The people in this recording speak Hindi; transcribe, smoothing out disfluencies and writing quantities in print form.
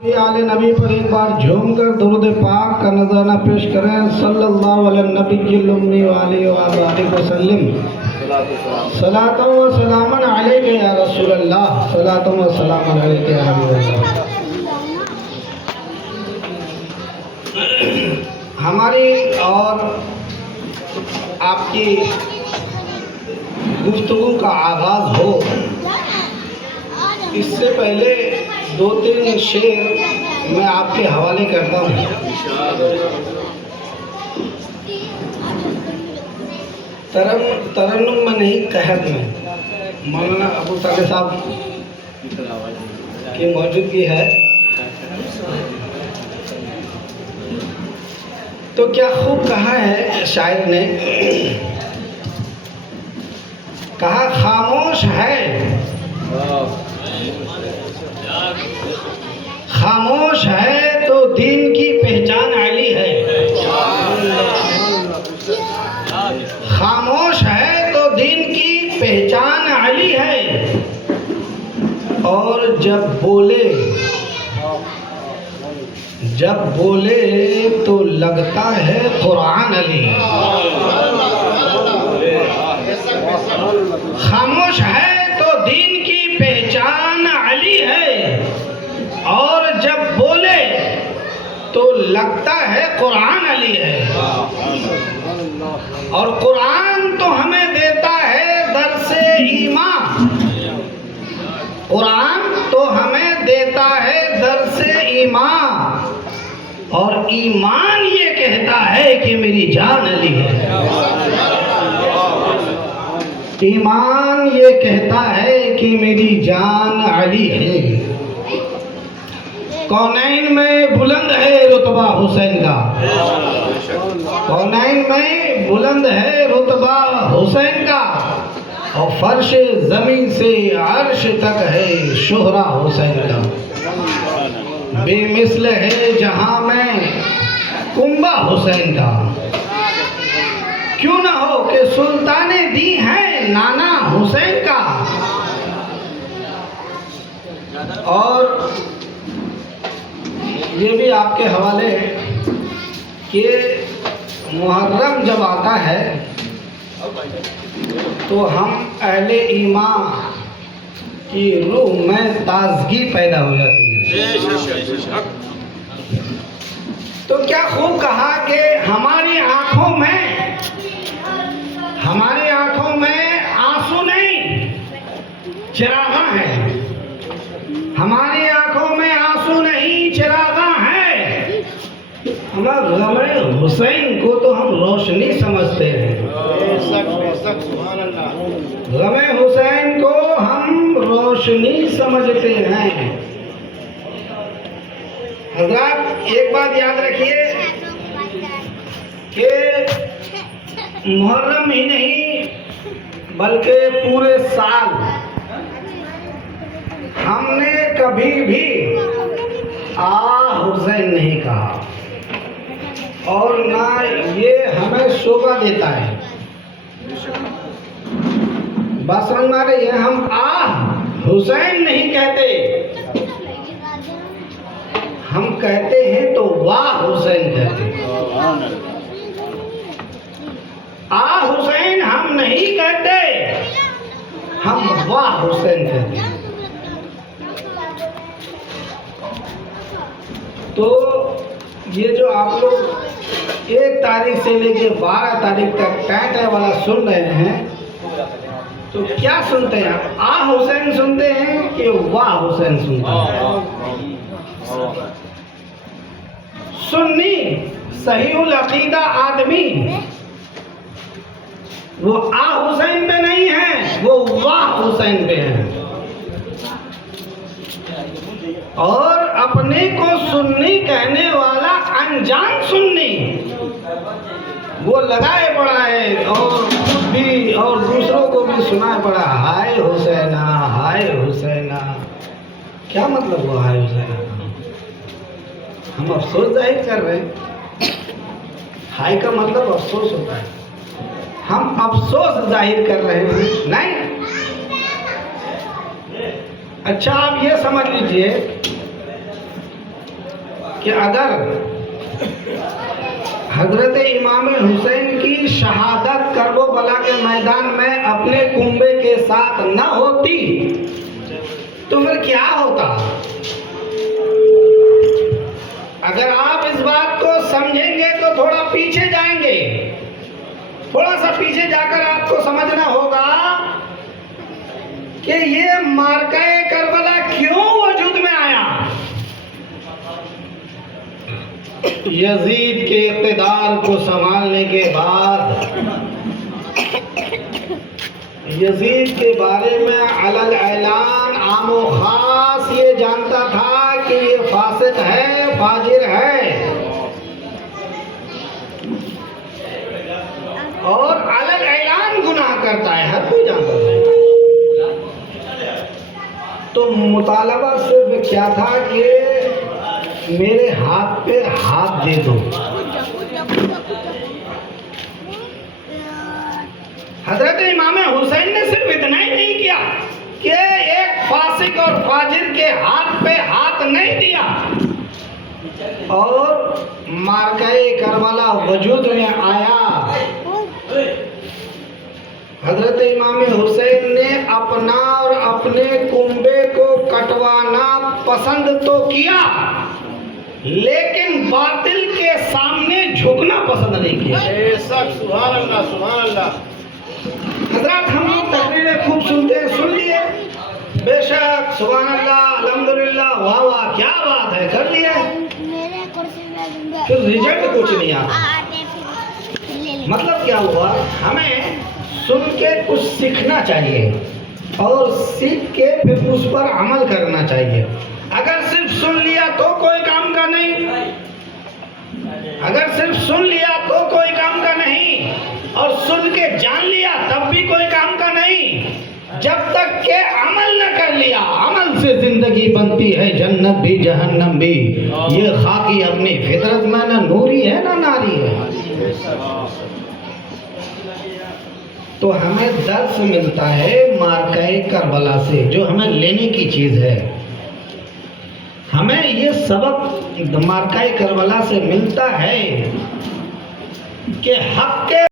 आले नबी पर एक बार झूम कर दुरूद पाक का नजराना पेश करें। सल्लल्लाहु अलैहि नबील उम्मी व आलिहि वसल्लम। सलातो व सलामन अलैका या रसूल अल्लाह, सलातो व सलामन अलैका या हबीब अल्लाह। हमारी और आपकी गुफ्तगू का आगाज हो, इससे पहले दो तीन शेर मैं आपके हवाले करता हूँ। तरन्नुम में नहीं, कहत में मौलाना अबू तालिब साहब की मौजूदगी है। तो क्या खूब कहा है शायर ने, कहा खामोश है, खामोश है तो दीन की पहचान अली है। खामोश है तो दीन की पहचान अली है, और जब बोले तो लगता है कुरान अली। खामोश है तो दीन की पहचान अली है, और जब बोले तो लगता है कुरान अली है। और कुरान तो हमें देता है दर्से ईमान, कुरान तो हमें देता है दर्से ईमान, और ईमान ये कहता है कि मेरी जान अली है। ईमान ये कहता है कि मेरी जान अली है। कौनैन में बुलंद है रुतबा हुसैन का, कौनैन में बुलंद है रुतबा हुसैन का, और फर्श जमीन से अर्श तक है शोहरा हुसैन का। बेमिसल है जहां में कुंबा हुसैन का, क्यों ना हो कि सुल्ताने दी है नाना हुसैन का। और ये भी आपके हवाले कि मुहर्रम जब आता है तो हम अहले ईमान की रूह में ताजगी पैदा हो जाती है। तो क्या खूब कहा कि हमारी आंखों में आंसू नहीं चिरागा है, हमारी आंखों में आंसू नहीं चिरागा है। हमारे गम हुसैन को तो हम रोशनी समझते हैं, गम हुसैन को हम रोशनी समझते हैं। हज़रात एक बात याद रखिए कि मुहर्रम ही नहीं बल्कि पूरे साल हमने कभी भी हुसैन नहीं कहा, और ना ये हमें शोभा देता है। बस समझ में आ रही है, हम हुसैन नहीं कहते, हम कहते हैं तो वाह हुसैन कहते हैं। हुसैन हम नहीं कहते, हम वाह हुसैन कहते हैं। तो ये जो आप लोग 1 तारीख से लेके 12 तारीख तक टैट वाला सुन रहे हैं, तो क्या सुनते हैं आप? हुसैन सुनते हैं कि वाह हुसैन सुनते हैं? सुन्नी सहीउल अकीदा आदमी वो हुसैन पे नहीं है, वो वाह हुसैन पे है। और अपने को सुन्नी कहने वाला अनजान सुन्नी वो लगाए पड़ा है, और खुद भी और दूसरों को भी सुनाए पड़ा, हाय हुसैना, हाय हुसैना। क्या मतलब हुआ हाय हुसैना? हम अफसोस जाहिर कर रहे हैं। हाय का मतलब अफसोस होता है, हम अफसोस जाहिर कर रहे हैं नहीं। अच्छा आप ये समझ लीजिए कि अगर हजरत इमाम हुसैन की शहादत करबला के मैदान में अपने कुंबे के साथ न होती तो फिर क्या होता। अगर आप इस बात को समझेंगे तो थोड़ा पीछे जाएंगे, थोड़ा सा पीछे जाकर आपको समझना होगा कि ये मार्का-ए करबला क्यों वजूद में आया। यजीद के इक़्तिदार को संभालने के बाद यजीद के बारे में अलग ऐलान आमो खास ये जानता था कि ये फासिक है, फाजिर है, और अलग ऐलान गुनाह करता है, हर कोई जानता है। तो मुतालबा सिर्फ क्या था कि मेरे हाथ पे हाथ दे दो। हजरत इमाम हुसैन ने सिर्फ इतना ही नहीं किया कि एक फासिक और फाजिर के हाथ पे हाथ नहीं दिया, और मार्का-ए करबला वजूद में आया। हजरत इमाम हुसैन ने अपना और अपने कुंबे को कटवाना पसंद तो किया, लेकिन बातिल के सामने झुकना पसंद नहीं किया। सुभान अल्लाह, सुभान अल्लाह। हजरत हम लोग तकरीरें खूब सुनते हैं, सुन लिए, बेशक, सुभान अल्लाह, अल्हम्दुलिल्लाह, वाह वाह, क्या बात है, कर लिया, फिर रिजल्ट कुछ नहीं आता। मतलब क्या हुआ, हमें सुन के कुछ सीखना चाहिए और सीख के फिर उस पर अमल करना चाहिए। अगर सिर्फ सुन लिया तो कोई काम का नहीं, अगर सिर्फ सुन लिया तो कोई काम का नहीं, और सुन के जान लिया तब भी कोई काम का नहीं, जब तक के अमल न कर लिया। अमल से जिंदगी बनती है, जन्नत भी जहन्नम भी। ये खाकी अपनी फितरत में ना नूरी है ना नारी है। तो हमें दर्स मिलता है मार्का-ए करबला से, जो हमें लेने की चीज है। हमें ये सबक मार्का-ए करबला से मिलता है कि हक के